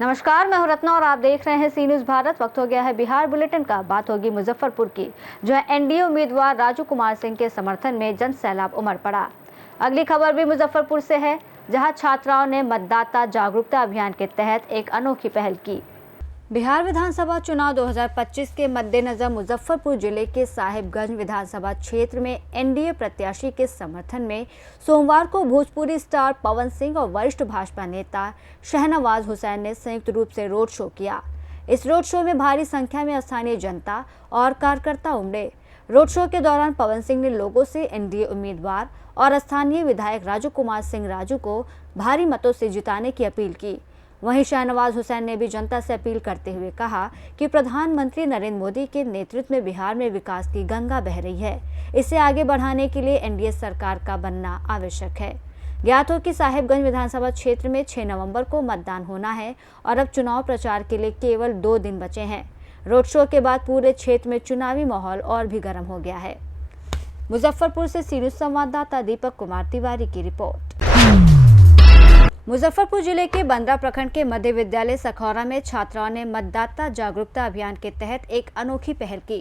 नमस्कार, मैं हूं रत्ना और आप देख रहे हैं सी न्यूज़ भारत। वक्त हो गया है बिहार बुलेटिन का। बात होगी मुजफ्फरपुर की, जो है एनडीए उम्मीदवार राजू कुमार सिंह के समर्थन में जन सैलाब उमड़ पड़ा। अगली खबर भी मुजफ्फरपुर से है, जहां छात्राओं ने मतदाता जागरूकता अभियान के तहत एक अनोखी पहल की। बिहार विधानसभा चुनाव 2025 के मद्देनजर मुजफ्फरपुर जिले के साहिबगंज विधानसभा क्षेत्र में एनडीए प्रत्याशी के समर्थन में सोमवार को भोजपुरी स्टार पवन सिंह और वरिष्ठ भाजपा नेता शहनवाज हुसैन ने संयुक्त रूप से रोड शो किया। इस रोड शो में भारी संख्या में स्थानीय जनता और कार्यकर्ता उमड़े। रोड शो के दौरान पवन सिंह ने लोगों से एनडीए उम्मीदवार और स्थानीय विधायक राजू कुमार सिंह राजू को भारी मतों से जिताने की अपील की। वहीं शहनवाज हुसैन ने भी जनता से अपील करते हुए कहा कि प्रधानमंत्री नरेंद्र मोदी के नेतृत्व में बिहार में विकास की गंगा बह रही है। इसे आगे बढ़ाने के लिए एनडीए सरकार का बनना आवश्यक है। ज्ञात हो कि साहिबगंज विधानसभा क्षेत्र में 6 नवंबर को मतदान होना है और अब चुनाव प्रचार के लिए केवल 2 दिन बचे हैं। रोड शो के बाद पूरे क्षेत्र में चुनावी माहौल और भी गर्म हो गया है। मुजफ्फरपुर से सी न्यूज़ संवाददाता दीपक कुमार तिवारी की रिपोर्ट। मुजफ्फरपुर जिले के बंदरा प्रखंड के मध्य विद्यालय सखौरा में छात्राओं ने मतदाता जागरूकता अभियान के तहत एक अनोखी पहल की।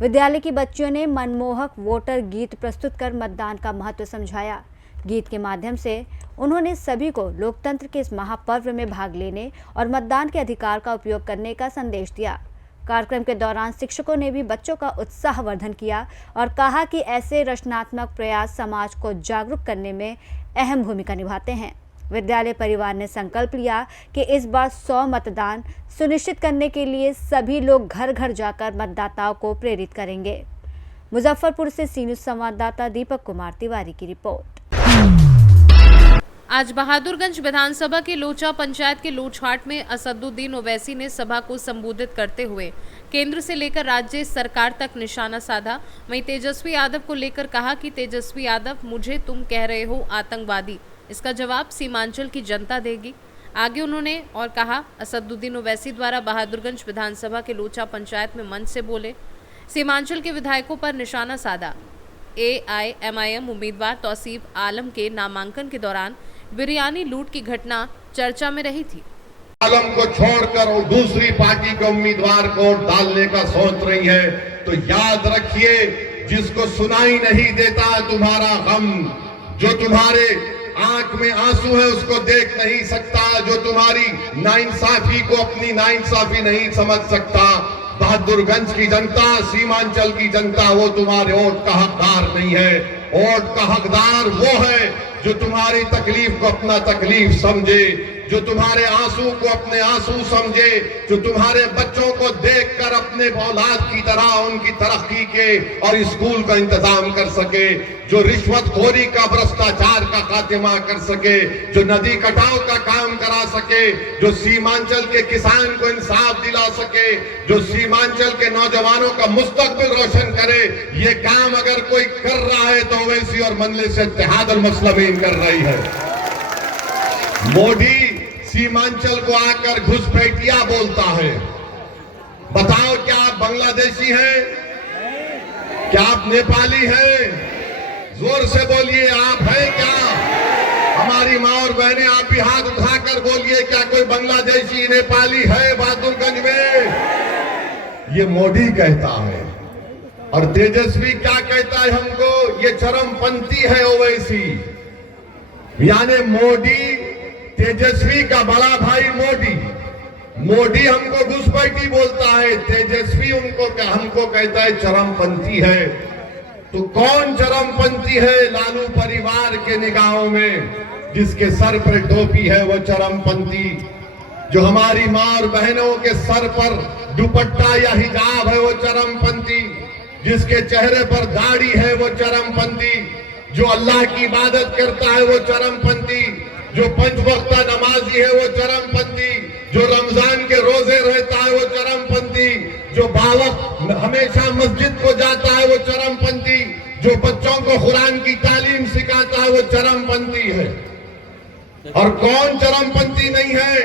विद्यालय की बच्चियों ने मनमोहक वोटर गीत प्रस्तुत कर मतदान का महत्व समझाया। गीत के माध्यम से उन्होंने सभी को लोकतंत्र के इस महापर्व में भाग लेने और मतदान के अधिकार का उपयोग करने का संदेश दिया। कार्यक्रम के दौरान शिक्षकों ने भी बच्चों का उत्साहवर्धन किया और कहा कि ऐसे रचनात्मक प्रयास समाज को जागरूक करने में अहम भूमिका निभाते हैं। विद्यालय परिवार ने संकल्प लिया कि इस बार 100 मतदान सुनिश्चित करने के लिए सभी लोग घर घर जाकर मतदाताओं को प्रेरित करेंगे। मुजफ्फरपुर से सी न्यूज़ संवाददाता दीपक कुमार तिवारी की रिपोर्ट। आज बहादुरगंज विधानसभा के लोचा पंचायत के लोचहाट में असदुद्दीन ओवैसी ने सभा को संबोधित करते हुए केंद्र से लेकर राज्य सरकार तक निशाना साधा। वहीं तेजस्वी यादव को लेकर कहा कि तेजस्वी यादव, मुझे तुम कह रहे हो आतंकवादी, इसका जवाब सीमांचल की जनता देगी। आगे उन्होंने और कहा, असदुद्दीन ओवैसी द्वारा बहादुरगंज विधानसभा के लोचा पंचायत में मंच से बोले, सीमांचल के विधायकों पर निशाना साधा। AIMIM उम्मीदवार तौसीफ आलम के नामांकन के दौरान बिरयानी लूट की घटना चर्चा में रही थी। आलम को छोड़कर और दूसरी पार्टी के उम्मीदवार को डालने का सोच रही है, तो याद रखिए, जिसको सुनाई नहीं देता तुम्हारा गम, जो तुम्हारे आंख में आंसू है उसको देख नहीं सकता, जो तुम्हारी नाइंसाफी को अपनी नाइंसाफी नहीं समझ सकता, बहादुरगंज की जनता, सीमांचल की जनता, वो तुम्हारे वोट का हकदार नहीं है। वोट का हकदार वो है जो तुम्हारी तकलीफ को अपना तकलीफ समझे, जो तुम्हारे आंसू को अपने आंसू समझे, जो तुम्हारे बच्चों को देखकर अपने औलाद की तरह उनकी तरक्की के और स्कूल का इंतजाम कर सके, जो रिश्वतखोरी का, भ्रष्टाचार का खात्मा कर सके, जो नदी कटाव का काम करा सके, जो सीमांचल के किसान को इंसाफ दिला सके, जो सीमांचल के नौजवानों का मुस्तकबिल रोशन करे। ये काम अगर कोई कर रहा है तो ओवैसी और मजलिस इत्तेहादुल मुस्लिमीन कर रही है। मोदी सीमांचल को आकर घुसपैठिया बोलता है। बताओ, क्या आप बांग्लादेशी हैं? क्या आप नेपाली हैं? जोर से बोलिए, आप हैं क्या? हमारी माँ और बहनें, आप भी हाथ उठाकर बोलिए, क्या कोई बांग्लादेशी नेपाली है बहादुरगंज में? ये मोदी कहता है। और तेजस्वी क्या कहता है हमको? ये चरमपंथी है ओवैसी। यानी मोदी, तेजस्वी का बड़ा भाई मोदी हमको घुसपैठी बोलता है, तेजस्वी हमको कहता है चरमपंथी है। तो कौन चरमपंथी है लालू परिवार के निगाहों में? जिसके सर पर टोपी है वो चरमपंथी, जो हमारी माँ और बहनों के सर पर दुपट्टा या हिजाब है वो चरमपंथी, जिसके चेहरे पर दाढ़ी है वो चरमपंथी, जो अल्लाह की इबादत करता है वो चरमपंथी, जो 5 वक्ता नमाजी है वो चरमपंथी, जो रमजान के रोजे रहता है वो चरमपंथी, जो बावक हमेशा मस्जिद को जाता है वो चरमपंथी, जो बच्चों को कुरान की तालीम सिखाता है वो चरमपंथी है। और कौन चरमपंथी नहीं है?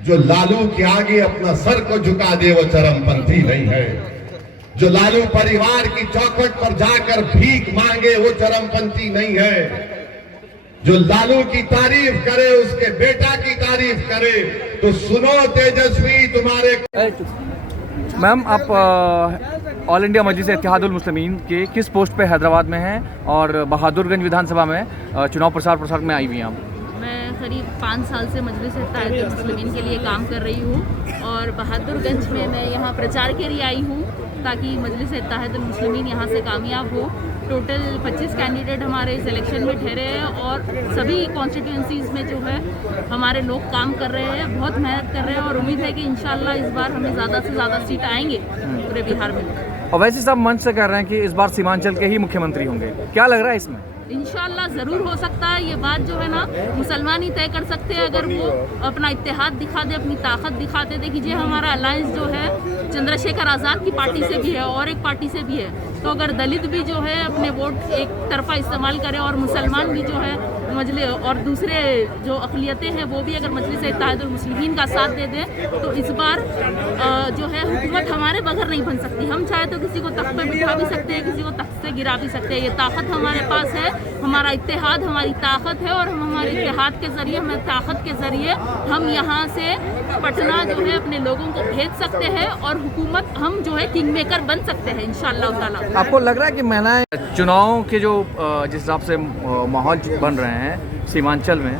जो लालू के आगे अपना सर को झुका दे वो चरमपंथी नहीं है। जो लालू परिवार की चौखट पर जाकर भीख मांगे वो चरमपंथी नहीं है। जो लालू की तारीफ करे, उसके बेटा की तारीफ करे, तो सुनो तेजस्वी तुम्हारे। मैम, आप ऑल इंडिया मजलिस इत्तेहादुल मुस्लिमीन के किस पोस्ट पे हैदराबाद में हैं और बहादुरगंज विधानसभा में चुनाव प्रसार में आई हुई हैं आप? मैं करीब 5 साल से मजलिस इत्तेहादुल मुस्लिमीन के लिए काम कर रही हूँ और बहादुरगंज में मैं यहाँ प्रचार के लिए आई हूँ ताकि मजलिस इत्तेहादुल मुस्लिमीन यहाँ से कामयाब हो। टोटल 25 कैंडिडेट हमारे इस इलेक्शन में ठहरे हैं और सभी कॉन्स्टिट्यूंसीज़ में जो है हमारे लोग काम कर रहे हैं, बहुत मेहनत कर रहे हैं और उम्मीद है कि इंशाल्लाह इस बार हमें ज़्यादा से ज़्यादा सीट आएंगे पूरे बिहार में। और वैसे सब मंच से कह रहे हैं कि इस बार सीमांचल के ही मुख्यमंत्री होंगे, क्या लग रहा है इसमें? इंशाल्लाह ज़रूर हो सकता है। ये बात जो है ना मुसलमान ही तय कर सकते हैं, अगर वो अपना इत्तेहाद दिखा दे, अपनी ताकत दिखा दे। देखिए हमारा अलायंस जो है चंद्रशेखर आज़ाद की पार्टी से भी है और एक पार्टी से भी है, तो अगर दलित भी जो है अपने वोट एक तरफा इस्तेमाल करे और मुसलमान भी जो है मजलिस और दूसरे जो अक़लियतें हैं वो भी अगर मजलिस इत्तेहादुल मुस्लिमीन का साथ दे दें तो इस बार जो है हुकूमत हमारे बगैर नहीं बन सकती। हम चाहे तो किसी को तख्त पे बिठा भी सकते हैं, किसी को तख्त से गिरा भी सकते हैं। ये ताकत हमारे पास है, हमारा इत्तेहाद हमारी ताकत है और हम हमारे इत्तेहाद के ज़रिए, हमारी ताकत के ज़रिए हम यहाँ से पटना जो है अपने लोगों को भेज सकते हैं और हुकूमत हम जो है किंग मेकर बन सकते हैं इंशाअल्लाह ताला। आपको लग रहा है कि महिलाएं चुनाव के जो जिस हिसाब से माहौल बन रहे हैं सीमांचल में,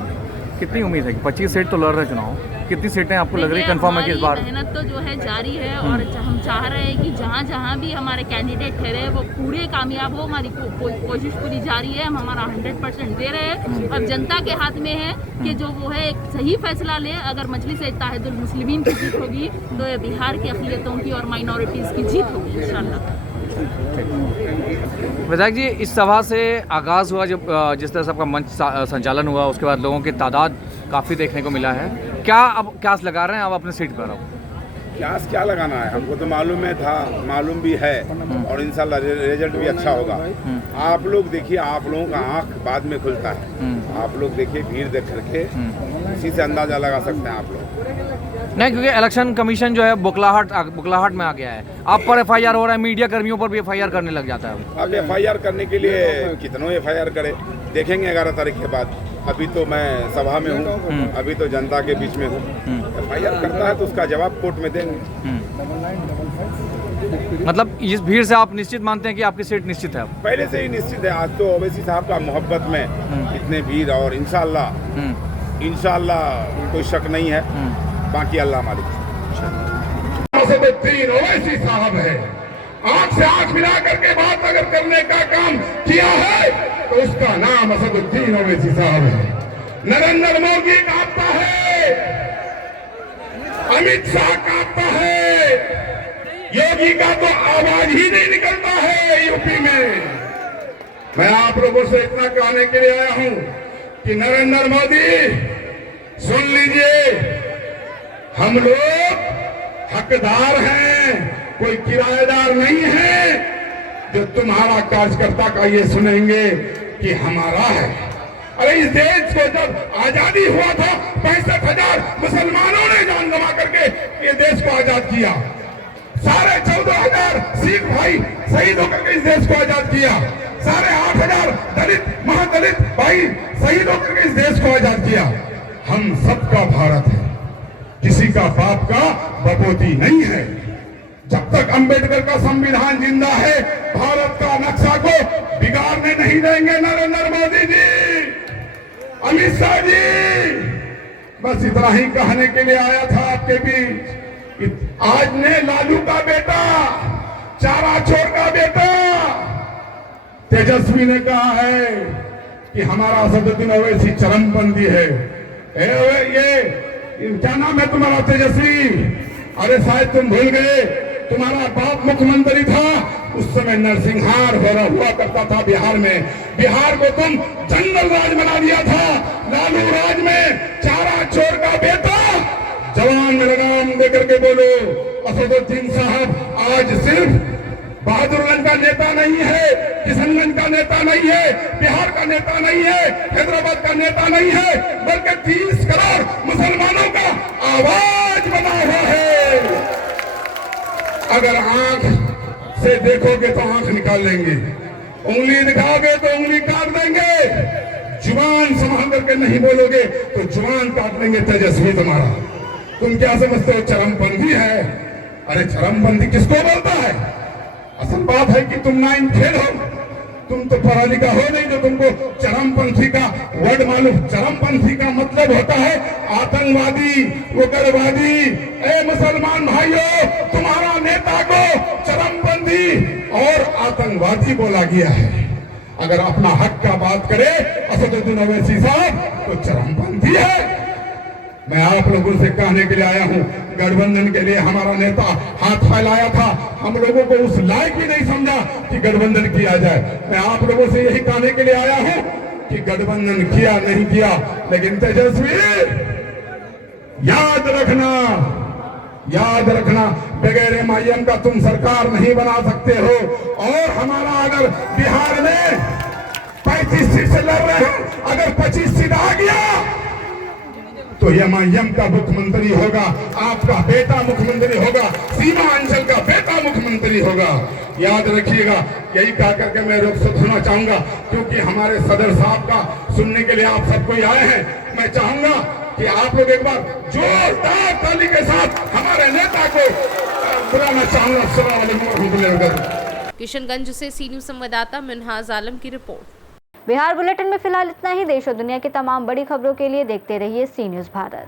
कितनी उम्मीद है कि 25 सीट तो लड़ रहे हैं चुनाव, कितनी सीटें आपको लग रही है कंफर्म है कि इस बार? मेहनत तो जो है जारी है और हम चाह रहे हैं कि जहाँ जहाँ भी हमारे कैंडिडेट ठहरे वो पूरे कामयाब हो। हमारी कोशिश पूरी जारी है, हम हमारा 100% दे रहे हैं और जनता के हाथ में है कि जो वो है एक सही फैसला ले। अगर मजलिस इत्तेहादुल मुस्लिमीन की जीत होगी तो ये बिहार के अक़लियतों की और माइनॉरिटीज़ की जीत होगी इंशाल्लाह। विधायक जी, इस सभा से आगाज़ हुआ, जब जिस तरह से आपका मंच संचालन हुआ उसके बाद लोगों की तादाद काफ़ी देखने को मिला है, क्या अब क्यास लगा रहे हैं आप अपने सीट पर? अब क्यास क्या लगाना है, हमको तो मालूम है था, मालूम भी है और इंशाल्लाह रिजल्ट भी अच्छा होगा। आप लोग देखिए, आप लोगों का आँख बाद में खुलता है। आप लोग देखिए भीड़ देख करके इसी से अंदाज़ा लगा सकते हैं आप लोग। नहीं, क्योंकि इलेक्शन कमीशन जो है बुकलाहट में आ गया है, आप पर FIR हो रहा है, मीडिया कर्मियों पर भी FIR करने लग जाता है। अब FIR करने के लिए कितनों FIR करे, देखेंगे 11 तारीख के बाद। अभी तो मैं सभा में हूँ, अभी तो जनता के बीच में हूँ। FIR करता है तो उसका जवाब कोर्ट में देंगे। मतलब इस भीड़ से आप निश्चित मानते हैं कि आपकी सीट निश्चित है? पहले से ही निश्चित है। आज तो ओवैसी साहब का मोहब्बत में इतने भीड़ और इंशाल्लाह कोई शक नहीं है, बाकी अल्लाह मालिक। असदुद्दीन ओवैसी साहब है, आंख से आंख मिला करके बात अगर करने का काम किया है तो उसका नाम असदुद्दीन ओवैसी साहब है। नरेंद्र मोदी कांपता है, अमित शाह कांपता है, योगी का तो आवाज ही नहीं निकलता है यूपी में। मैं आप लोगों से इतना कहने के लिए आया हूं कि नरेंद्र मोदी सुन लीजिए, हम लोग हकदार हैं, कोई किराएदार नहीं है जो तुम्हारा कार्यकर्ता का ये सुनेंगे कि हमारा है। अरे इस देश को जब आजादी हुआ था 65,000 मुसलमानों ने जान गंवा करके ये देश को आजाद किया। 14,500 सिख भाई शहीद होकर के इस देश को आजाद किया। 8,500 दलित महादलित भाई शहीद होकर के इस देश को आजाद किया। हम सबका भारत है, किसी का बाप का बपोती नहीं है। जब तक अंबेडकर का संविधान जिंदा है, भारत का नक्शा को बिगाड़ने नहीं देंगे नरेंद्र मोदी जी, अमित शाह जी। बस इतना ही कहने के लिए आया था आपके बीच। आज ने लालू का बेटा, चारा चोर का बेटा तेजस्वी ने कहा है कि हमारा असदुद्दीन ओवैसी चरमपंथी है। ये क्या नाम है तुम्हारा? तेजस्वी। अरे शायद तुम भूल गए, तुम्हारा बाप मुख्यमंत्री था, उस समय नरसिंहार हुआ करता था बिहार में। बिहार को तुम जंगल राज बना दिया था। लालू राज में चारा चोर का बेटा, जवान में लगाम देकर के बोलो, असदुद्दीन साहब आज सिर्फ बहादुरगंज का नेता नहीं है, किशनगंज का नेता नहीं है, बिहार का नेता नहीं है, हैदराबाद का नेता नहीं है, बल्कि 30 करोड़ मुसलमानों का आवाज बना हुआ है। अगर आंख से देखोगे तो आंख निकाल लेंगे, उंगली दिखाओगे तो उंगली काट देंगे, जुबान संभाल करके नहीं बोलोगे तो जुबान काट लेंगे तेजस्वी तुम्हारा। तुम क्या समझते हो चरमपंथी है? अरे चरमपंथी किसको बोलता है? असल बात है कि तुम नाइन फेल हो, तुम तो पढ़ा लिखा हो नहीं जो तुमको चरमपंथी का वर्ड मालूम। चरमपंथी का मतलब होता है आतंकवादी, उग्रवादी। ए मुसलमान भाइयों, तुम्हारा नेता को चरमपंथी और आतंकवादी बोला गया है। अगर अपना हक का बात करे असदुद्दीन ओवैसी साहब तो चरमपंथी है। मैं आप लोगों से कहने के लिए आया हूं, गठबंधन के लिए हमारा नेता हाथ फैलाया था, हम लोगों को उस लायक भी नहीं समझा कि गठबंधन किया जाए। मैं आप लोगों से यही कहने के लिए आया हूं कि गठबंधन किया नहीं किया, लेकिन तेजस्वी याद रखना बगैर MIM का तुम सरकार नहीं बना सकते हो। और हमारा अगर बिहार में 35 सीट से लड़ रहे हैं, अगर 25 सीट आ गया तो MIM का मुख्यमंत्री होगा, आपका बेटा मुख्यमंत्री होगा, सीमांचल का बेटा मुख्यमंत्री होगा। याद रखिएगा। यही कह करके मैं रुख सुनना चाहूंगा, क्योंकि हमारे सदर साहब का सुनने के लिए आप सबको आए हैं। मैं चाहूंगा कि आप लोग एक बार जोरदार ताली के साथ हमारे नेता को बुलाना चाहूंगा। अस्सलाम वालेकुम रहमतुल्लाहि व बरकातहू। किशनगंज से सी न्यूज़ संवाददाता मिनहाज आलम की रिपोर्ट। बिहार बुलेटिन में फिलहाल इतना ही। देश और दुनिया की तमाम बड़ी खबरों के लिए देखते रहिए सी न्यूज़ भारत।